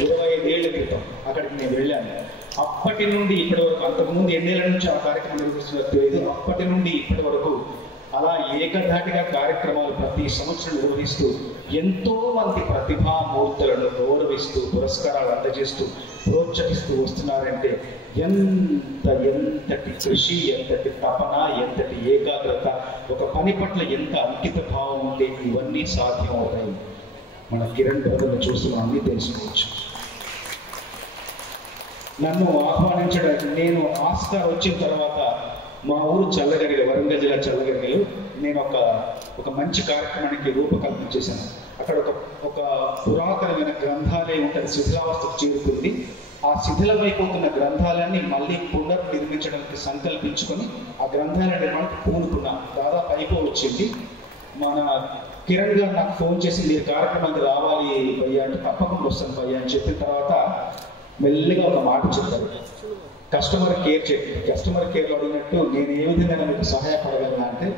25 ఏళ్ల క్రితం అక్కడికి నేను వెళ్ళాను. అప్పటి నుండి ఇప్పటి వరకు, అంతకుముందు ఎన్నేళ్ల నుంచి ఆ కార్యక్రమం నిర్వహిస్తున్నట్టు తెలియదు, అప్పటి నుండి ఇప్పటి వరకు అలా ఏకధాటిగా కార్యక్రమాలు ప్రతి సంవత్సరం నిర్వహిస్తూ ఎంతో మంది ప్రతిభామూర్తులను గౌరవిస్తూ పురస్కారాలు అందజేస్తూ ప్రోత్సహిస్తూ వస్తున్నారంటే ఎంతటి కృషి, ఎంతటి తపన, ఎంతటి ఏకాగ్రత, ఒక పని పట్ల ఎంత అంకిత భావం ఉంటే ఇవన్నీ సాధ్యం అవుతాయి. మన కిరణ్ బ్రదర్ని చూసి మనం అన్నీ తెలుసుకోవచ్చు. నన్ను ఆహ్వానించడానికి, నేను ఆస్కార్ వచ్చిన తర్వాత మా ఊరు చల్లగరిగ, వరంగల్ జిల్లా చల్లగరిగలో నేను ఒక మంచి కార్యక్రమానికి రూపకల్పన చేశాను. అక్కడ ఒక పురాతనమైన గ్రంథాలయం ఉంటుంది, శిథిలావస్థకు చేరుకుంది. ఆ శిథిలమైపోతున్న గ్రంథాలయాన్ని మళ్ళీ పునర్నిర్మించడానికి సంకల్పించుకొని ఆ గ్రంథాలయ నిర్మాణానికి పూనుకున్నాను. దాదాపు అయిపోవచ్చింది. మన కిరణ్ గారు నాకు ఫోన్ చేసి మీరు కార్యక్రమానికి రావాలి భయ్యా అంటే, తప్పకుండా వస్తాను భయ్యా అని చెప్పిన తర్వాత మెల్లిగా ఒక మాట చెప్పారు, కస్టమర్ కేర్లో అడిగినట్టు నేను ఏ విధంగా మీకు సహాయపడగలను అంటే,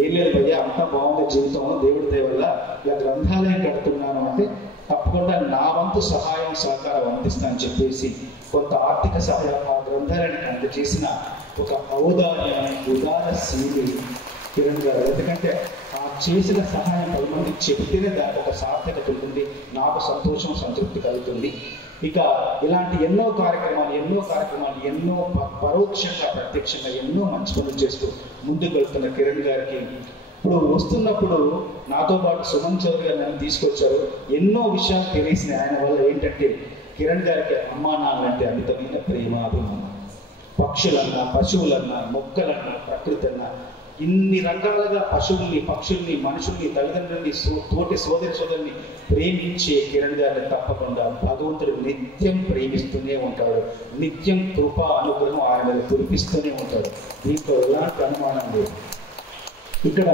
ఏం లేదు భయ్యా అంతా బాగుంది జీవితం, దేవుడి దయ వల్ల ఇలా గ్రంథాలయం కడుతున్నాను అంటే తప్పకుండా నా వంతు సహాయం సహకారం అందిస్తా అని చెప్పేసి కొంత ఆర్థిక సహాయం ఆ గ్రంథాలయానికి అందజేసిన ఒక ఉదారశీలి కిరణ్ గారు. ఎందుకంటే ఆ చేసిన సహాయం 10 మందికి చెబితేనే దానికి ఒక సార్థకత ఉంటుంది, నాకు సంతోషం, సంతృప్తి కలుగుతుంది. ఇక ఇలాంటి ఎన్నో కార్యక్రమాలు ఎన్నో పరోక్షంగా ప్రత్యక్షంగా ఎన్నో మంచి పనులు చేస్తూ ముందుకు వెళ్తున్న కిరణ్ గారికి ఇప్పుడు వస్తున్నప్పుడు నాతో పాటు సుమన్ చౌదరి గారు నన్ను తీసుకొచ్చారు. ఎన్నో విషయాలు తెలిసిన ఆయన వల్ల ఏంటంటే, కిరణ్ గారికి అమ్మా నాన్నంటే అమితమైన ప్రేమ, అభిమానం. పక్షులన్నా, పశువులన్నా, మొక్కలన్నా, ప్రకృతి అన్నా, ఇన్ని రకాలుగా పశువుల్ని, పక్షుల్ని, మనుషుల్ని, తల్లిదండ్రుల్ని, తోటి సోదరిని ప్రేమించే కిరణ్ గారిని తప్పకుండా భగవంతుడు నిత్యం ప్రేమిస్తూనే ఉంటాడు. నిత్యం కృప, అనుగ్రహం ఆయన మీద కురిపిస్తూనే ఉంటాడు. దీంట్లో ఎలాంటి అనుమానం లేదు. ఇక్కడ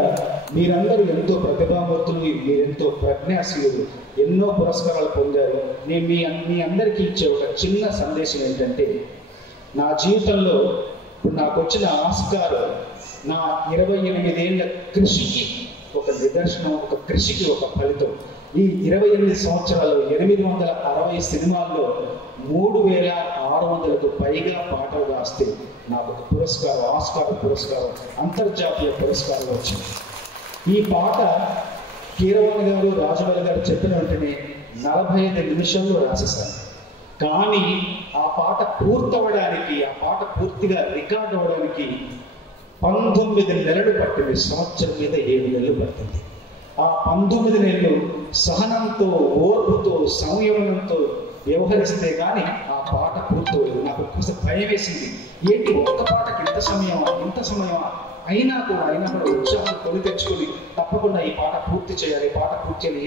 మీరందరూ ఎంతో ప్రతిభామూర్తులు, మీరెంతో ప్రజ్ఞాశీలులు, ఎన్నో పురస్కారాలు పొందారు. నేను మీ అందరికీ ఇచ్చే ఒక చిన్న సందేశం ఏంటంటే, నా జీవితంలో ఇప్పుడు నాకు వచ్చిన ఆస్కార్ నా 28 ఏళ్ల కృషికి ఒక నిదర్శనం, ఒక కృషికి ఒక ఫలితం. ఈ 28 సంవత్సరాలు 860 సినిమాల్లో 3600కు పైగా పాటలు రాస్తే నాకు ఒక పురస్కారం, ఆస్కార్ పురస్కారం, అంతర్జాతీయ పురస్కారం వచ్చింది. ఈ పాట కీరవాణి గారు, రాజమౌళి గారు చెప్పిన వెంటనే 45 నిమిషాల్లో రాసేసాను. కానీ ఆ పాట పూర్తవడానికి, ఆ పాట పూర్తిగా రికార్డ్ అవ్వడానికి 19 నెలలు పట్టింది. సంవత్సరం మీద 7 నెలలు పట్టింది. ఆ 19 నెలలు సహనంతో, ఓర్పుతో, సంయమనంతో వ్యవహరిస్తే కానీ ఆ పాట పూర్తవలేదు. నాకు కొంచెం భయం వేసింది, ఏంటి ఒక్క పాటకి ఇంత సమయమా అయినా కూడా ఉత్సాహం కొని తెచ్చుకొని తప్పకుండా ఈ పాట పూర్తి చేయాలి,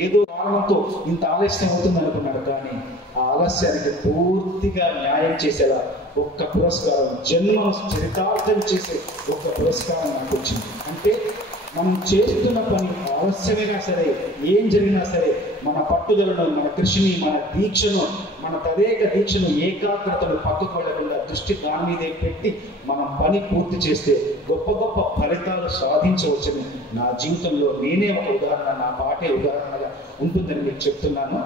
ఏదో కారణంతో ఇంత ఆలస్యం అవుతుంది అనుకున్నాడు. కానీ ఆ ఆలస్యానికి పూర్తిగా న్యాయం చేసేలా ఒక్క పురస్కారం, జన్మను చరితార్థం చేసే ఒక్క పురస్కారం నాకు వచ్చింది. అంటే మనం చేస్తున్న పని ఆలస్యమైనా సరే, ఏం జరిగినా సరే, మన పట్టుదలను, మన కృషిని, మన దీక్షను, మన తదేక దీక్షను, ఏకాగ్రతను పక్కకు వెళ్ళకుండా దృష్టి దాని మీదే పెట్టి మనం పని పూర్తి చేస్తే గొప్ప గొప్ప ఫలితాలు సాధించవచ్చని నా జీవితంలో నేనే ఒక ఉదాహరణ, నా పాటే ఉదాహరణగా ఉంటుందని మీకు చెప్తున్నాను.